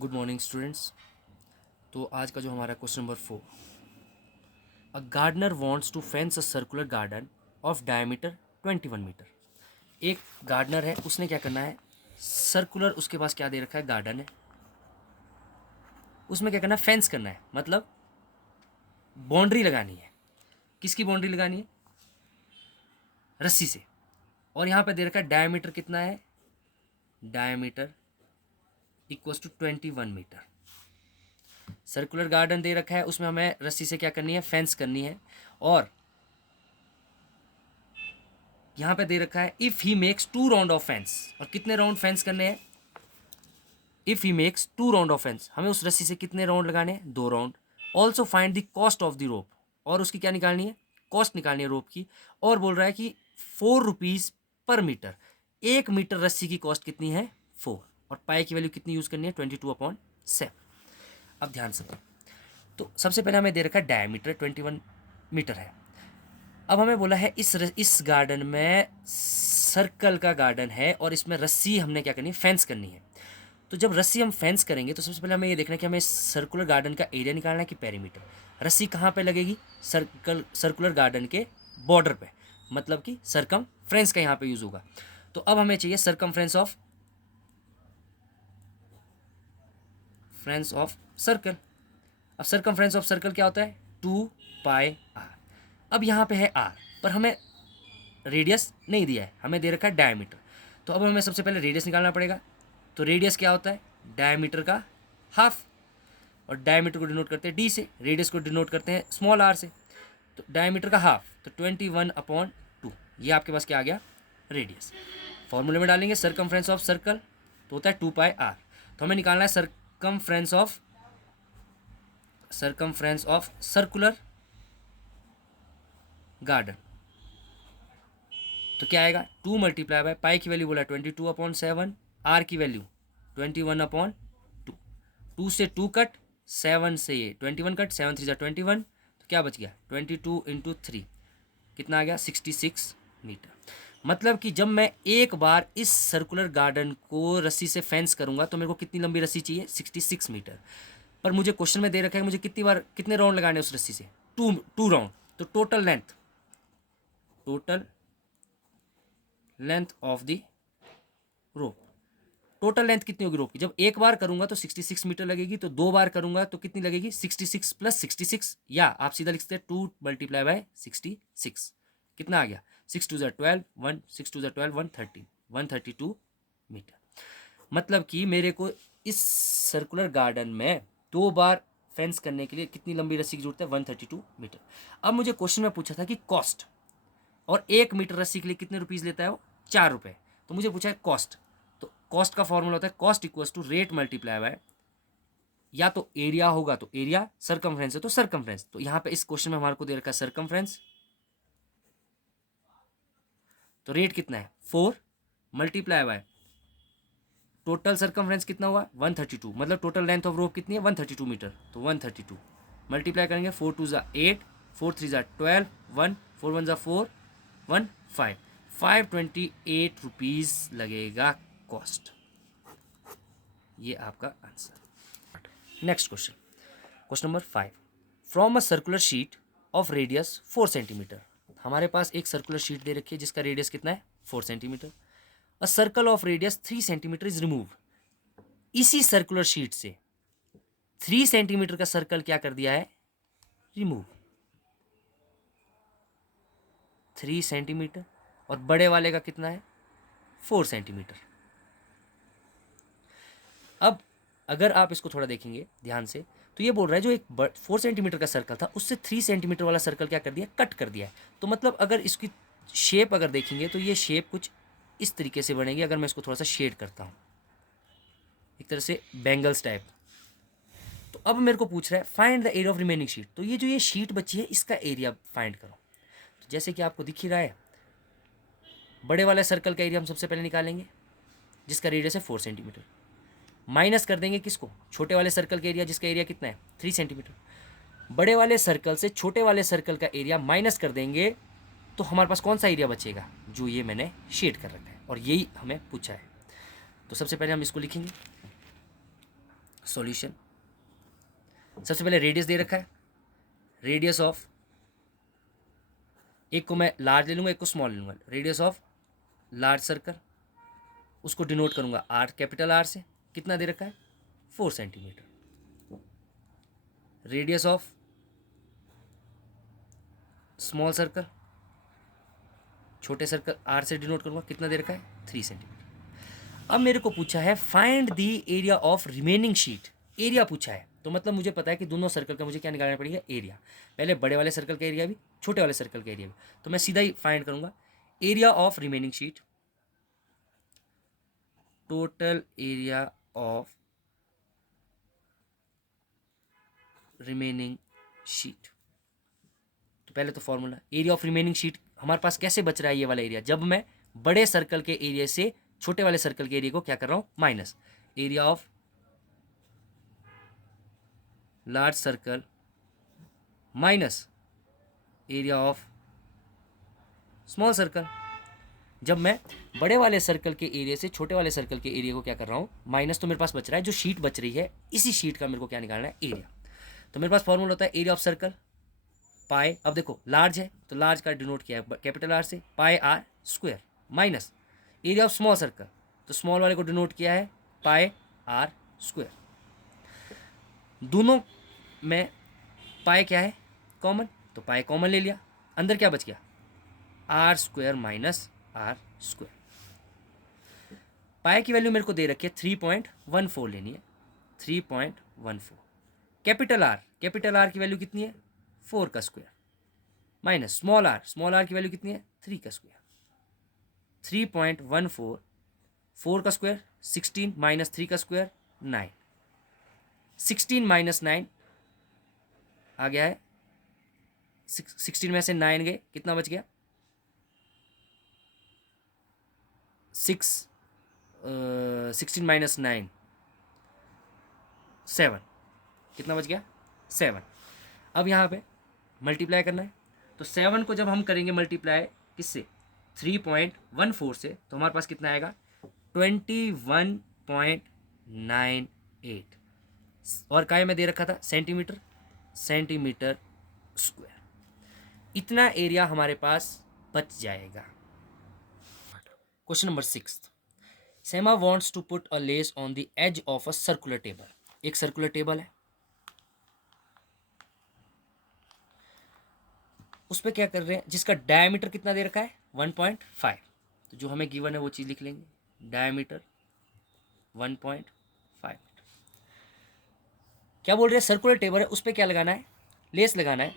Good morning students. तो आज का जो हमारा question number 4, a gardener wants to fence a circular garden of diameter 21 metre. एक गार्डनर है, उसने क्या करना है, सर्कुलर उसके पास क्या दे रखा है, गार्डन है, उसमें क्या करना है, फेंस करना है, मतलब बाउंड्री लगानी है। किसकी बाउंड्री लगानी है? रस्सी से। और यहाँ पे दे रखा है डायमीटर कितना है, diameter equals to 21 metre. Circular garden दे रखा है, उसमें हमें रस्सी से क्या करनी है, फेंस करनी है। और यहाँ पे दे रखा है if he makes 2 round of fence. और कितने राउंड फेंस करने हैं? If he makes 2 round of fence, हमें उस रस्सी से कितने राउंड लगाने हैं? 2 round. Also find the cost of the रोप। और उसकी क्या निकालनी है? कॉस्ट निकालनी है रोप की। और बोल रहा है कि 4 रुपीज पर मीटर। 1 मीटर रस्सी की कॉस्ट कितनी है? 4। और पाई की वैल्यू कितनी यूज करनी है? 22/7। अब ध्यान से, तो सबसे पहले हमें दे रखा है डायमीटर 21 मीटर है। अब हमें बोला है इस गार्डन में सर्कल का गार्डन है और इसमें रस्सी हमने क्या करनी है, फेंस करनी है। तो जब रस्सी हम फेंस करेंगे तो सबसे पहले हमें ये देखना है कि हमें सर्कुलर गार्डन का एरिया निकालना है कि पेरीमीटर। रस्सी कहाँ पे लगेगी? सर्कुलर गार्डन के बॉर्डर पे, मतलब कि सरकमफ्रेंस का यहाँ पे यूज होगा। तो अब हमें चाहिए फ्रेंस ऑफ सर्कल। अब सरकमफ्रेंस ऑफ सर्कल क्या होता है? 2πr। अब यहाँ पे है r, पर हमें रेडियस नहीं दिया है, हमें दे रखा है डायमीटर। तो अब हमें सबसे पहले रेडियस निकालना पड़ेगा। तो रेडियस क्या होता है? डायमीटर का हाफ। और डायमीटर को डिनोट करते हैं डी से, रेडियस को डिनोट करते हैं स्मॉल आर से। तो डायमीटर का हाफ, तो 21/2। ये आपके पास क्या आ गया? रेडियस। फॉर्मूले में डालेंगे सरकमफ्रेंस ऑफ सर्कल, तो होता है 2πr। तो हमें निकालना है सरकमफ्रेंस ऑफ सर्कुलर गार्डन। तो क्या आएगा? 2 मल्टीप्लाई बाय पाई की वैल्यू बोला 22/7, आर की वैल्यू 21/2। 2 से 2 कट, 7 से 21 कट, 7 3 21। तो क्या बच गया? 22 × 3 कितना आ गया? 66 मीटर। मतलब कि जब मैं एक बार इस सर्कुलर गार्डन को रस्सी से फेंस करूंगा तो मेरे को कितनी लंबी रस्सी चाहिए? 66 मीटर। पर मुझे क्वेश्चन में दे रखा है मुझे कितनी बार, कितने राउंड लगाने उस रस्सी से? Two round. तो total length of the rope, total length कितनी होगी रोप की? जब एक बार करूंगा तो 66 मीटर लगेगी, तो 2 बार करूंगा तो कितनी लगेगी? 66 + 66। या आप सीधा लिख सकते हैं 2 × 66। कितना आ गया? 6 2 12, 1 6 2 12, 130, 132 मीटर। मतलब कि मेरे को इस सर्कुलर गार्डन में 2 बार फेंस करने के लिए कितनी लंबी रस्सी की जरूरत है? 132 मीटर। अब मुझे क्वेश्चन में पूछा था कि कॉस्ट, और 1 मीटर रस्सी के लिए कितने रुपीज़ लेता है वो? 4 रुपये। तो मुझे पूछा है कॉस्ट। तो कॉस्ट का फॉर्मूला होता है cost equals to rate multiply by, या तो एरिया होगा तो एरिया, सरकमफ्रेंस है तो सरकमफ्रेंस। तो यहाँ पे इस क्वेश्चन में हमारे को दे रखा है सरकमफ्रेंस, तो रेट कितना है? 4 मल्टीप्लाई बाय टोटल सरकमफ्रेंस कितना हुआ? 132। मतलब टोटल लेंथ ऑफ रोप कितनी है? 132 मीटर। तो 132 मल्टीप्लाई करेंगे, 4 2 8, 4 3 12, 1 4 1 4, 1 5, 528 रुपीज़ लगेगा कॉस्ट। ये आपका answer. Next question, question number 5, from a circular sheet of radius 4 centimetre. हमारे पास एक सर्कुलर शीट दे रखी है जिसका रेडियस कितना है? 4 centimetre. A circle of radius 3 centimetre is remove. इसी सर्कुलर शीट से 3 सेंटीमीटर का सर्कल क्या कर दिया है? रिमूव। 3 सेंटीमीटर। और बड़े वाले का कितना है? 4 सेंटीमीटर। अब अगर आप इसको थोड़ा देखेंगे ध्यान से, तो ये बोल रहा है जो एक 4 सेंटीमीटर का सर्कल था उससे 3 सेंटीमीटर वाला सर्कल क्या कर दिया? कट कर दिया है। तो मतलब अगर इसकी शेप अगर देखेंगे तो ये शेप कुछ इस तरीके से बनेगी। अगर मैं इसको थोड़ा सा शेड करता हूँ, एक तरह से बैंगल्स टाइप। तो अब मेरे को पूछ रहा है find the area of remaining sheet. तो ये जो ये शीट बची है इसका एरिया फाइंड करो। तो जैसे कि आपको दिख ही रहा है, बड़े वाले सर्कल का एरिया हम सबसे पहले निकालेंगे जिसका रेडियस है 4 सेंटीमीटर। माइनस कर देंगे किसको? छोटे वाले सर्कल का एरिया जिसका एरिया कितना है? 3 सेंटीमीटर। बड़े वाले सर्कल से छोटे वाले सर्कल का एरिया माइनस कर देंगे तो हमारे पास कौन सा एरिया बचेगा? जो ये मैंने शेड कर रखा है, और यही हमें पूछा है। तो सबसे पहले हम इसको लिखेंगे सॉल्यूशन, सबसे पहले रेडियस दे रखा है, रेडियस ऑफ, एक को मैं लार्ज ले लूँगा, एक को स्मॉल ले लूँगा, रेडियस ऑफ लार्ज सर्कल, उसको डिनोट करूँगा आर, कैपिटल आर से, कितना दे रखा है 4 centimetre. Radius of small circle, छोटे सर्कल आर से डिनोट करूँगा, कितना दे रखा है 3 सेंटीमीटर। अब मेरे को पूछा है find the area of remaining sheet, area पूछा है, तो मतलब मुझे पता है कि दोनों सर्कल का मुझे क्या निकालना पड़ेगा एरिया, पहले बड़े वाले सर्कल का एरिया भी, छोटे वाले सर्कल का एरिया भी, तो मैं सीधा ही फाइंड करूँगा area of remaining sheet, total area of remaining sheet. तो पहले तो formula area of remaining sheet हमारे पास कैसे बच रहा है, ये वाला एरिया, जब मैं बड़े सर्कल के एरिया से छोटे वाले सर्कल के एरिया को क्या कर रहा हूं minus, area of large circle minus area of small circle. जब मैं बड़े वाले सर्कल के एरिया से छोटे वाले सर्कल के एरिया को क्या कर रहा हूं माइनस, तो मेरे पास बच रहा है जो शीट बच रही है, इसी शीट का मेरे को क्या निकालना है एरिया। तो मेरे पास फॉर्मूला होता है एरिया ऑफ सर्कल पाई, अब देखो लार्ज है तो लार्ज का डिनोट किया है कैपिटल आर से, pi R square, minus area of small circle, तो स्मॉल वाले को डिनोट किया है पाई आर स्क्वायर। दोनों में पाई क्या है कॉमन, तो पाई कॉमन ले लिया, अंदर क्या बच गया R square minus R square. Pi की वैल्यू मेरे को दे रखी है 3.14 लेनी है, 3.14। कैपिटल आर की वैल्यू कितनी है 4 का स्क्वायर, माइनस स्मॉल आर की वैल्यू कितनी है 3 का स्क्वायर, 3.14, 4 का स्क्वायर 16 माइनस 3 का स्क्वायर 9, 16 माइनस 9 आ गया है 16 में से 9 गए, कितना बच गया 16 माइनस 9 7, कितना बच गया 7। अब यहाँ पे मल्टीप्लाई करना है, तो 7 को जब हम करेंगे मल्टीप्लाई किससे 3.14 से, तो हमारे पास कितना आएगा 21.98, और काय में दे रखा था सेंटीमीटर स्क्वायर। इतना एरिया हमारे पास बच जाएगा। Question number 6, Sema wants to put a lace on the edge of a circular table. एक सर्कुलर टेबल है, उस पर क्या कर रहे हैं, जिसका डायमीटर कितना दे रखा है 1.5, तो जो हमें गिवन है वो चीज़ लिख लेंगे, डायमीटर 1.5। क्या बोल रहे हैं सर्कुलर टेबल है, उस पर क्या लगाना है लेस लगाना है,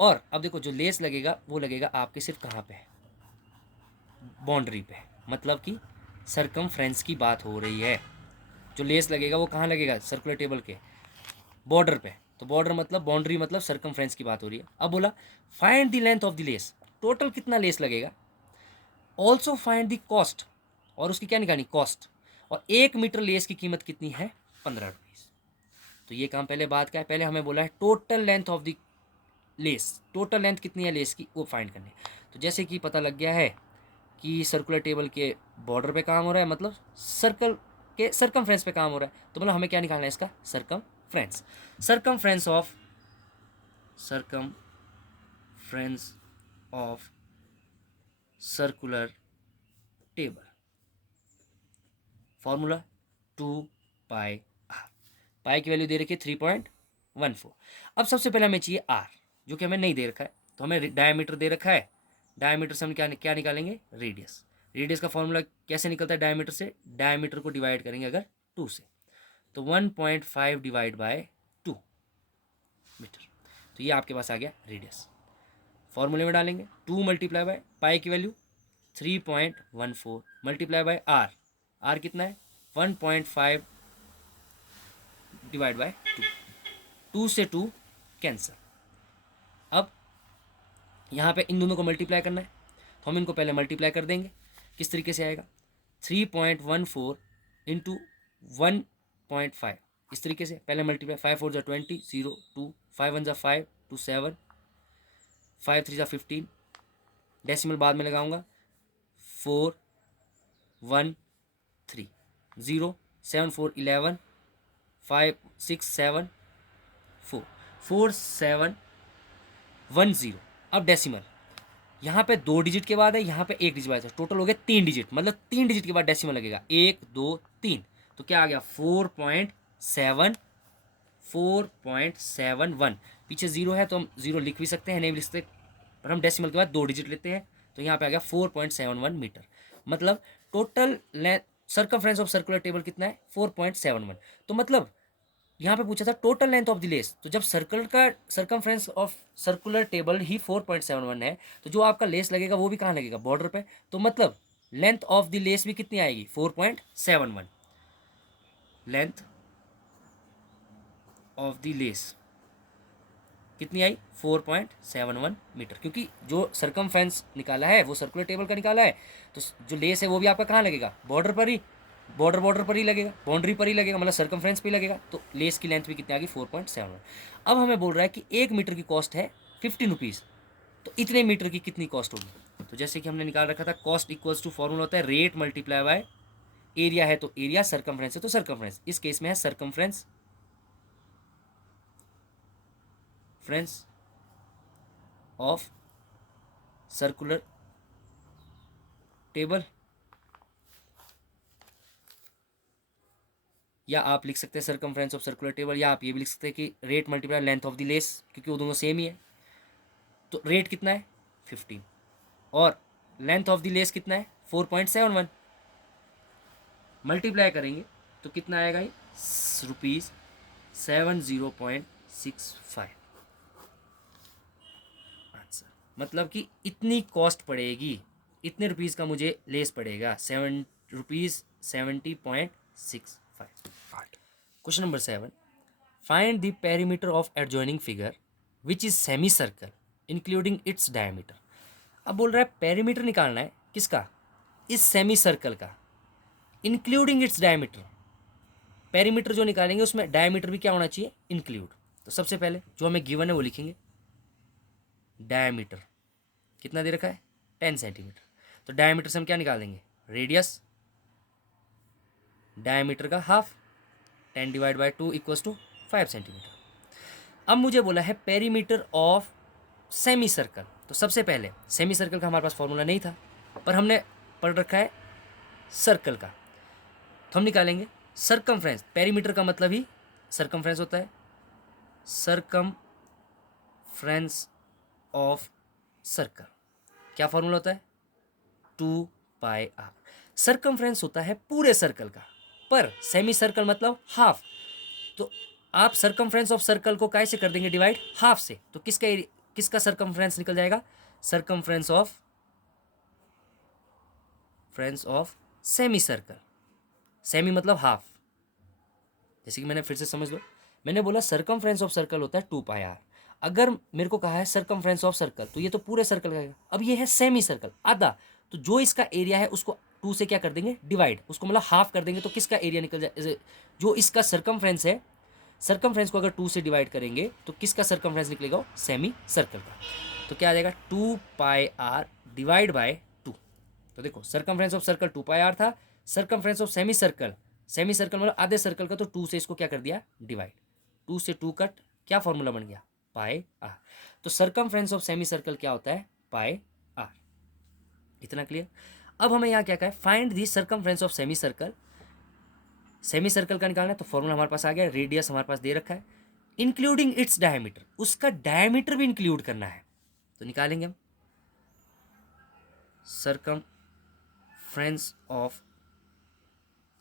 और अब देखो जो लेस लगेगा वो लगेगा आपके सिर्फ कहाँ पे बाउंड्री पे, मतलब कि सरकमफ्रेंस की बात हो रही है, जो लेस लगेगा वो कहाँ लगेगा सर्कुलर टेबल के बॉर्डर पे, तो बॉर्डर मतलब बाउंड्री मतलब सरकमफ्रेंस की बात हो रही है। अब बोला find the length of the less, total कितना लेस लगेगा, ऑल्सो फाइंड द कॉस्ट, और उसकी क्या निकालनी कॉस्ट, और 1 मीटर लेस की कीमत कितनी है 15 रुपीज़। तो ये काम पहले बात क्या है, पहले हमें बोला है total length of the less, total length कितनी है लेस की वो फाइंड करनी है। तो जैसे कि पता लग गया है कि सर्कुलर टेबल के बॉर्डर पे काम हो रहा है, मतलब सर्कल के सरकमफ्रेंस पे काम हो रहा है, तो मतलब हमें क्या निकालना है इसका circumference of circular table, formula 2 pi R, pi की वैल्यू दे रखी है 3.14। अब सबसे पहले हमें चाहिए आर, जो कि हमें नहीं दे रखा है, तो हमें डायमीटर दे रखा है, डायमीटर से हम क्या निकालेंगे रेडियस का फॉर्मूला कैसे निकलता है डायमीटर से, डायमीटर को डिवाइड करेंगे अगर 2 से, तो 1.5 डिवाइड बाय 2 मीटर, तो ये आपके पास आ गया रेडियस। फॉर्मूले में डालेंगे 2 मल्टीप्लाई बाय पाई की वैल्यू 3.14 मल्टीप्लाई बाय आर कितना है 1.5 डिवाइड बाय 2 से 2 कैंसिल। अब यहाँ पे इन दोनों को मल्टीप्लाई करना है, तो हम इनको पहले मल्टीप्लाई कर देंगे, किस तरीके से आएगा 3.14 इंटू 1.5, इस तरीके से पहले मल्टीप्लाई 5 4 20 0 2 5 1 5 2 7 5 3 15, डेसिमल बाद में लगाऊंगा 4 1 3 0 7 4 11 567 4 4710। अब डेसिमल, यहाँ पे 2 डिजिट के बाद है, यहाँ पे 1 डिजिट बाद है, टोटल हो गया 3 डिजिट, मतलब 3 डिजिट के बाद डेसिमल लगेगा 1 2 3। तो क्या आ गया 4.71। पीछे जीरो है तो हम जीरो लिख भी सकते हैं, नहीं भी लिख सकते, पर हम डेसिमल के बाद 2 डिजिट लेते हैं। तो यहाँ पे आ गया 4.71 मीटर। मतलब total length circumference of circular table कितना है 4.71। तो मतलब यहाँ पे पूछा था total length of the less, तो जब सर्कल का सर्कमफ्रेंस ऑफ सर्कुलर टेबल ही 4.71 है, तो जो आपका लेस लगेगा वो भी कहाँ लगेगा, बॉर्डर पे। तो मतलब लेंथ ऑफ द लेस भी कितनी आएगी 4.71। लेंथ ऑफ द लेस कितनी आई 4.71 मीटर, क्योंकि जो सर्कमफ्रेंस निकाला है वो सर्कुलर टेबल का निकाला है, तो जो लेस है वो भी आपका कहाँ लगेगा, बॉर्डर पर ही, बॉर्डर पर ही लगेगा, बाउंड्री पर ही लगेगा, मतलब सर्कमफ्रेंस पे ही लगेगा। तो लेस की लेंथ भी कितनी आ गई 4.71। अब हमें बोल रहा है कि 1 मीटर की कॉस्ट है 15 रुपीज़, तो इतने मीटर की कितनी कॉस्ट होगी। तो जैसे कि हमने निकाल रखा था, कॉस्ट इक्वल्स टू फॉर्मूला होता है रेट मल्टीप्लाई बाय एरिया, है तो एरिया, सर्कमफ्रेंस है तो सर्कमफ्रेंस, इस केस में है सर्कमफ्रेंस फ्रेंस ऑफ सर्कुलर टेबल, या आप लिख सकते हैं सर्कमफ्रेंस ऑफ सर्कुलर टेबल, या आप ये भी लिख सकते हैं कि rate multiply length of the less, क्योंकि वो दोनों सेम ही है। तो रेट कितना है 15 और लेंथ ऑफ द लेस कितना है 4.71, मल्टीप्लाई करेंगे तो कितना आएगा ये ₹70.65 आंसर। मतलब कि इतनी कॉस्ट पड़ेगी, इतने रुपीज़ का मुझे लेस पड़ेगा ₹70.65। Question number 7, find the perimeter of adjoining figure which is semi circle including its diameter. अब बोल रहा है पेरीमीटर निकालना है किसका, इस सेमी सर्कल का, इंक्लूडिंग इट्स डायमीटर। पेरीमीटर जो निकालेंगे उसमें डायमीटर भी क्या होना चाहिए, इंक्लूड। तो सबसे पहले जो हमें गिवन है वो लिखेंगे, डायमीटर कितना दे रखा है 10 सेंटीमीटर। तो डायमीटर से हम क्या निकालेंगे, रेडियस, डायमीटर का half, 10 divide by 2 equals to 5 centimetre. अब मुझे बोला है पेरीमीटर ऑफ सेमी सर्कल, तो सबसे पहले सेमी सर्कल का हमारे पास फॉर्मूला नहीं था, पर हमने पढ़ रखा है सर्कल का, तो हम निकालेंगे सर्कमफ्रेंस। पेरीमीटर का मतलब ही सर्कमफ्रेंस होता है, सर्कमफ्रेंस ऑफ सर्कल क्या फॉर्मूला होता है 2πr। सर्कमफ्रेंस होता है पूरे सर्कल का, पर सेमी सर्कल मतलब हाफ, तो आप सर्कमफ्रेंस ऑफ सर्कल को कैसे कर देंगे डिवाइड, हाफ से। तो किसका सर्कमफ्रेंस निकल जाएगा, circumference of semi circle, semi मतलब हाफ। जैसे कि मैंने फिर से समझ लो, मैंने बोला सर्कमफ्रेंस ऑफ सर्कल होता है 2πr। अगर मेरे को कहा है सर्कमफ्रेंस ऑफ सर्कल, तो ये तो पूरे सर्कल का है। अब ये है सेमी सर्कल आधा, तो जो इसका एरिया है उसको 2 से क्या कर देंगे डिवाइड, उसको मतलब हाफ कर देंगे, तो किसका एरिया निकल जाए, जो इसका सर्कमफ्रेंस है, सर्कमफ्रेंस को अगर 2 से डिवाइड करेंगे तो किसका सर्कमफ्रेंस निकलेगा, सेमी सर्कल का। तो क्या आ जाएगा 2πr डिवाइड बाय 2। तो देखो सर्कमफ्रेंस ऑफ सर्कल 2πr था, circumference of semi circle, semi circle मतलब आधे सर्कल का, तो 2 से इसको क्या कर दिया डिवाइड, 2 से 2 कट, क्या फॉर्मूला बन गया पाई आर। तो सर्कमफ्रेंस ऑफ सेमी सर्कल क्या होता है पाई आर। इतना क्लियर। अब हमें यहाँ क्या कहा है, find the circumference of semi circle. Semi circle का निकालना है, तो फॉर्मूला हमारे पास आ गया, रेडियस हमारे पास दे रखा है, इंक्लूडिंग इट्स डायमीटर, उसका डायमीटर भी इंक्लूड करना है। तो निकालेंगे हम circumference of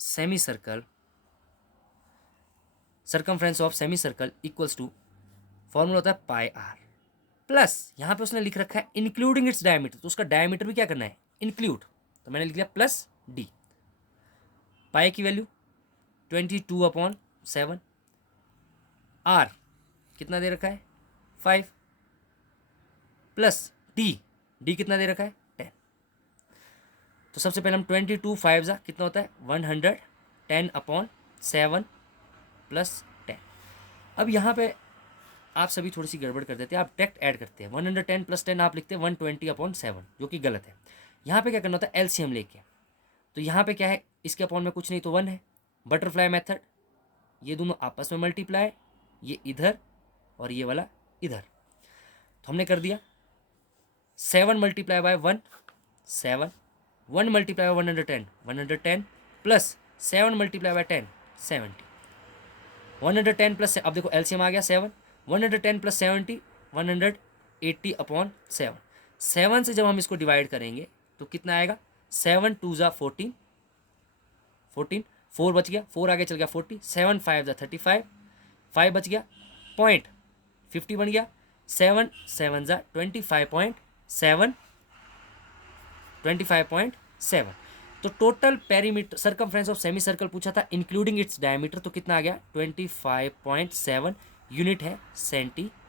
semi circle, circumference of semi circle equals to, formula होता है पाई आर प्लस, यहाँ पे उसने लिख रखा है इंक्लूडिंग इट्स डायमीटर, तो उसका डायमीटर भी क्या करना है इंक्लूड, तो मैंने लिख दिया प्लस डी। पाई की वैल्यू 22/7, आर कितना दे रखा है 5, प्लस डी कितना दे रखा है 10। तो सबसे पहले हम 22 5 कितना होता है 110/7 प्लस 10। अब यहाँ पे आप सभी थोड़ी सी गड़बड़ कर देते हैं, आप डायरेक्ट ऐड करते हैं, 110 + 10 आप लिखते हैं 120/7, जो कि गलत है। यहाँ पे क्या करना होता है एलसीएम लेके, तो यहाँ पे क्या है इसके अपॉन में कुछ नहीं तो 1 है, बटरफ्लाई मेथड ये दोनों आपस में मल्टीप्लाई, ये इधर और ये वाला इधर। तो हमने कर दिया 7 multiply by 1 7, 1 multiply by 110 110 plus 7 multiply by 10 70, 110 plus, अब देखो एलसीएम आ गया 7, 110 प्लस 70 180 अपॉन 7। 7 से जब हम इसको डिवाइड करेंगे तो कितना आएगा, 7 2 ज़ा 14, 14 4 बच गया, 4 आगे चल गया 40, 7 5 ज़ा 35, 5 बच गया, पॉइंट 50 बन गया, 7 7 ज़ा 25.7, 25.7। तो total perimeter circumference of semi circle पूछा था इंक्लूडिंग इट्स डायमीटर, तो कितना आ गया 25.7 यूनिट है सेंटीमीटर।